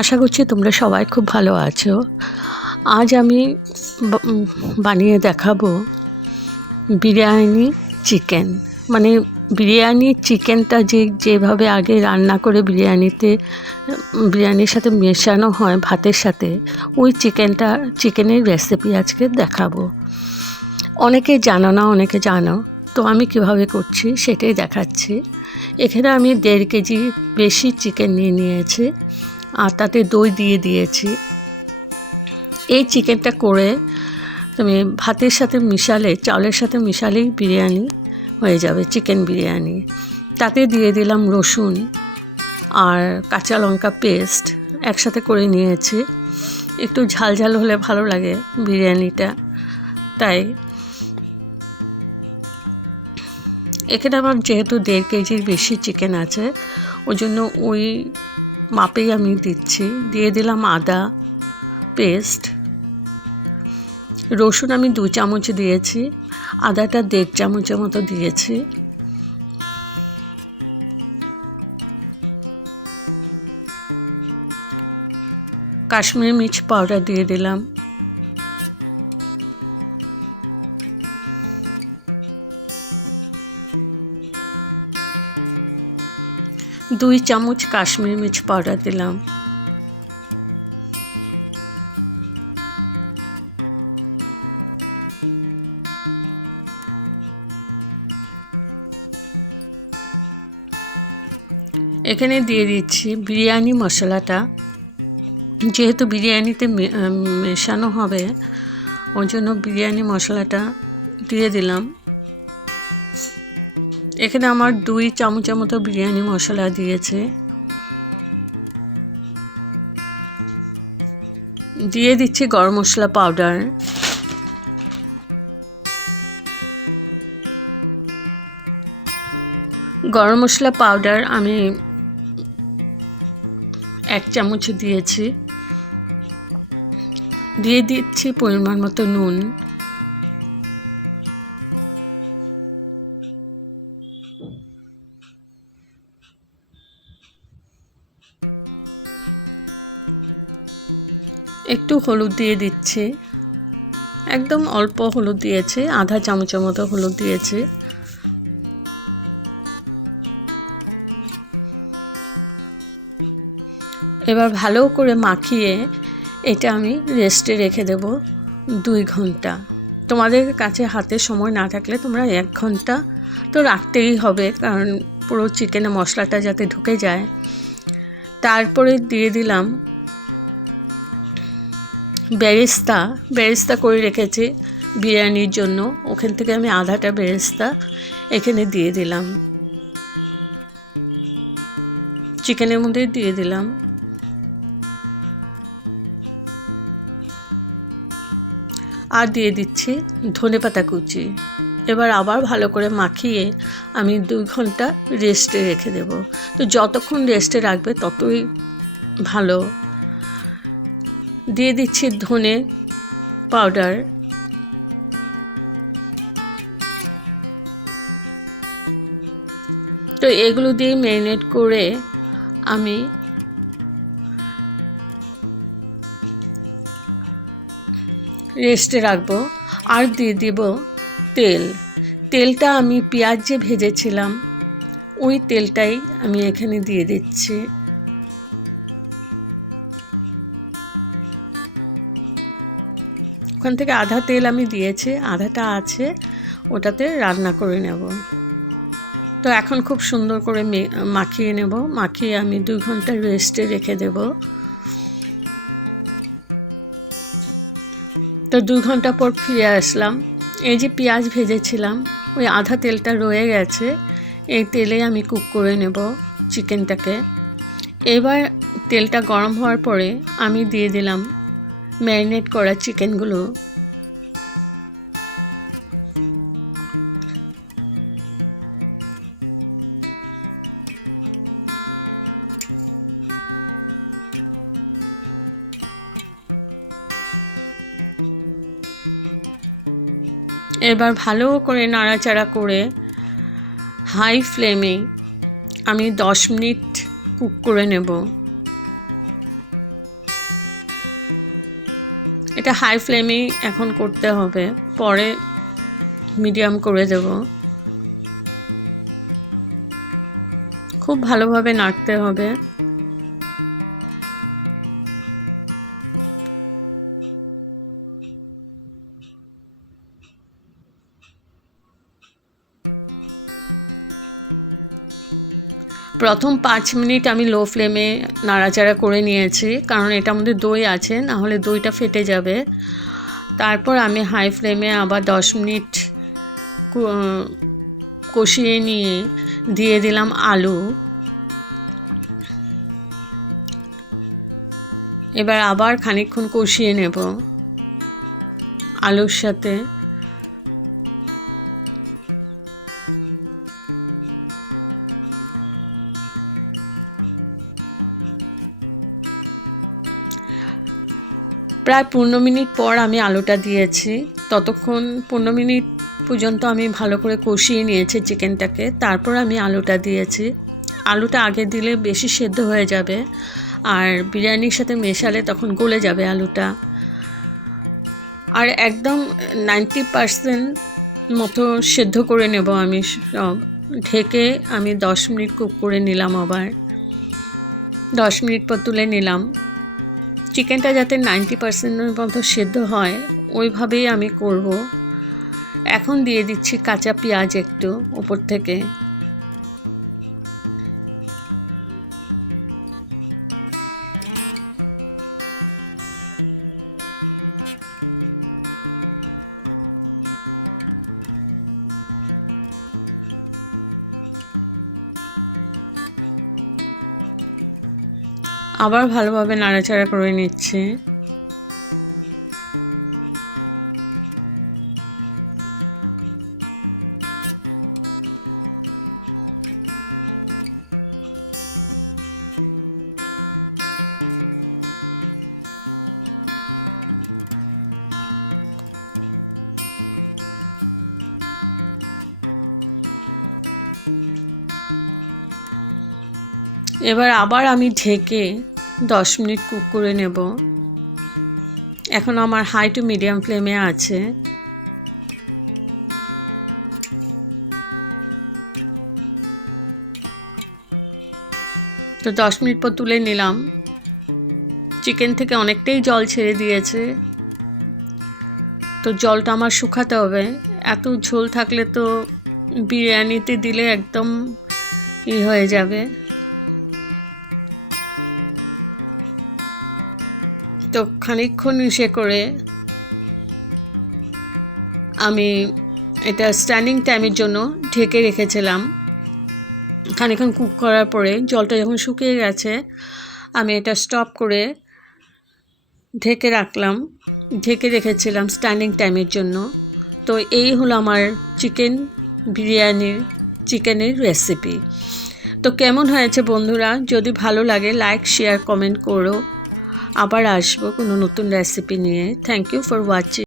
আশা করছি তোমরা সবাই খুব ভালো আছো। আজ আমি বানিয়ে দেখাবো বিরিয়ানি চিকেন। মানে বিরিয়ানির চিকেনটা যেভাবে আগে রান্না করে বিরিয়ানির সাথে মেশানো হয় ভাতের সাথে, ওই চিকেনের রেসিপি আজকে দেখাবো। অনেকে জানো না, অনেকে জানো, তো আমি কিভাবে করছি সেটাই দেখাচ্ছি। এখানে আমি 1.5 কেজি বেশি চিকেন নিয়েছি, আর তাতে দই দিয়ে দিয়েছি। এই চিকেনটা করে তুমি ভাতের সাথে মিশালে, চাউলের সাথে মিশালেই বিরিয়ানি হয়ে যাবে, চিকেন বিরিয়ানি। তাতে দিয়ে দিলাম রসুন আর কাঁচা লঙ্কা পেস্ট একসাথে করে নিয়েছি। একটু ঝাল ঝাল হলে ভালো লাগে বিরিয়ানিটা, তাই এখানে আমার যেহেতু 1.5 কেজির বেশি চিকেন আছে, ওই জন্য ওই মাপেই আমি দিচ্ছি। দিয়ে দিলাম আদা পেস্ট, রসুন আমি 2 চামচ দিয়েছি, আদাটা 1.5 চামচের মতো দিয়েছি। কাশ্মীরি মির্চ পাউডার দিয়ে দিলাম, দুই চামচ কাশ্মীরি মির্চ পাউডার দিলাম। এখানে দিয়ে দিচ্ছি বিরিয়ানি মশলাটা। যেহেতু বিরিয়ানিতে মেশানো হবে, ওই জন্য বিরিয়ানি মশলাটা দিয়ে দিলাম। এখানে আমার 2 চামচের মতো বিরিয়ানি মশলা দিয়েছে। দিয়ে দিচ্ছি গরম মশলা পাউডার, গরম মশলা পাউডার আমি 1 চামচ দিয়েছি। দিয়ে দিচ্ছি পরিমাণ মতো নুন, একটু হলুদ দিয়ে দিচ্ছি, একদম অল্প হলুদ দিয়েছি, আধা চামচের মতো হলুদ দিয়েছি। এবার ভালো করে মাখিয়ে এটা আমি রেস্টে রেখে দেব 2 ঘন্টা। তোমাদের কাছে হাতে সময় না থাকলে তোমরা 1 ঘন্টা তো রাখতেই হবে, কারণ পুরো চিকেনে মশলাটা যাতে ঢুকে যায়। তারপরে দিয়ে দিলাম বেরেস্তা করে রেখেছি বিরিয়ানির জন্য, ওখান থেকে আমি আধাটা বেরেস্তা এখানে দিয়ে দিলাম, চিকেনের মধ্যে দিয়ে দিলাম। আর দিয়ে দিচ্ছি ধনেপাতা কুচি। এবার আবার ভালো করে মাখিয়ে আমি 2 ঘন্টা রেস্টে রেখে দেব। তো যতক্ষণ রেস্টে রাখবে ততই ভালো। দিয়ে দিচ্ছি ধনে পাউডার, তো এগুলো দিয়ে ম্যারিনেট করে আমি রেস্টে রাখবো। আর দিয়ে দিব তেলটা আমি পেঁয়াজ যে ভেজেছিলাম ওই তেলটাই আমি এখানে দিয়ে দিচ্ছি। ওখান থেকে আধা তেল আমি দিয়েছি, আধাটা আছে, ওটাতে রান্না করে নেব। তো এখন খুব সুন্দর করে মাখিয়ে নেব। মাখিয়ে আমি 2 ঘন্টা রেস্টে রেখে দেব। তো 2 ঘন্টা পর ফিরে আসলাম। এই যে পেঁয়াজ ভেজেছিলাম, ওই আধা তেলটা রয়ে গেছে, এই তেলে আমি কুক করে নেব চিকেনটাকে। এবার তেলটা গরম হওয়ার পরে আমি দিয়ে দিলাম ম্যারিনেট করা চিকেনগুলো। এবার ভালো করে নাড়াচাড়া করে হাই ফ্লেমে আমি 10 মিনিট কুক করে নেব। এটা হাই ফ্লেমেই এখন করতে হবে, পরে মিডিয়াম করে দেব। খুব ভালোভাবে নাড়তে হবে। প্রথম 5 মিনিট আমি লো ফ্লেমে নাড়াচাড়া করে নিয়েছি, কারণ এটার মধ্যে দই আছে, না হলে দইটা ফেটে যাবে। তারপর আমি হাই ফ্লেমে আবার 10 মিনিট কষিয়ে নিয়ে দিয়ে দিলাম আলু। এবার আবার খানিকক্ষণ কষিয়ে নেব আলুর সাথে। প্রায় 15 মিনিট পর আমি আলুটা দিয়েছি। ততক্ষণ 15 মিনিট পর্যন্ত আমি ভালো করে কষিয়ে নিয়েছি চিকেনটাকে, তারপর আমি আলুটা দিয়েছি। আলুটা আগে দিলে বেশি সেদ্ধ হয়ে যাবে, আর বিরিয়ানির সাথে মেশালে তখন গলে যাবে আলুটা। আর একদম 90% মতো সেদ্ধ করে নেব আমি সব। ঢেকে আমি 10 মিনিট কুক করে নিলাম। আবার 10 মিনিট পর তুলে নিলাম। চিকেনটা যাতে 90% মতো সেদ্ধ হয় ওইভাবেই আমি করব। এখন দিয়ে দিচ্ছি কাঁচা পেঁয়াজ একটু উপর থেকে। আবার ভালোভাবে নাড়াচাড়া করে নিচ্ছি। এবার আবার আমি ঢেকে 10 মিনিট কুক করে নেব। এখন আমার হাই টু মিডিয়াম ফ্লেমে আছে। তো 10 মিনিট পর তুলে নিলাম। চিকেন থেকে অনেকটাই জল ছেড়ে দিয়েছে, তো জলটা আমার শুকাতে হবে। এত ঝোল থাকলে তো বিরিয়ানিতে দিলে একদম হয়ে যাবে। তো খানিকক্ষণ করে আমি এটা স্ট্যান্ডিং টাইমের জন্য ঢেকে রেখেছিলাম। খানিকক্ষণ কুক করার পরে জলটা যখন শুকিয়ে গেছে আমি এটা স্টপ করে ঢেকে রাখলাম। ঢেকে রেখেছিলাম স্ট্যান্ডিং টাইমের জন্য। তো এই হলো আমার চিকেনের রেসিপি। তো কেমন হয়েছে বন্ধুরা? যদি ভালো লাগে লাইক, শেয়ার, কমেন্ট করো। আবার আসবো কোনো নতুন রেসিপি নিয়ে। Thank you for watching.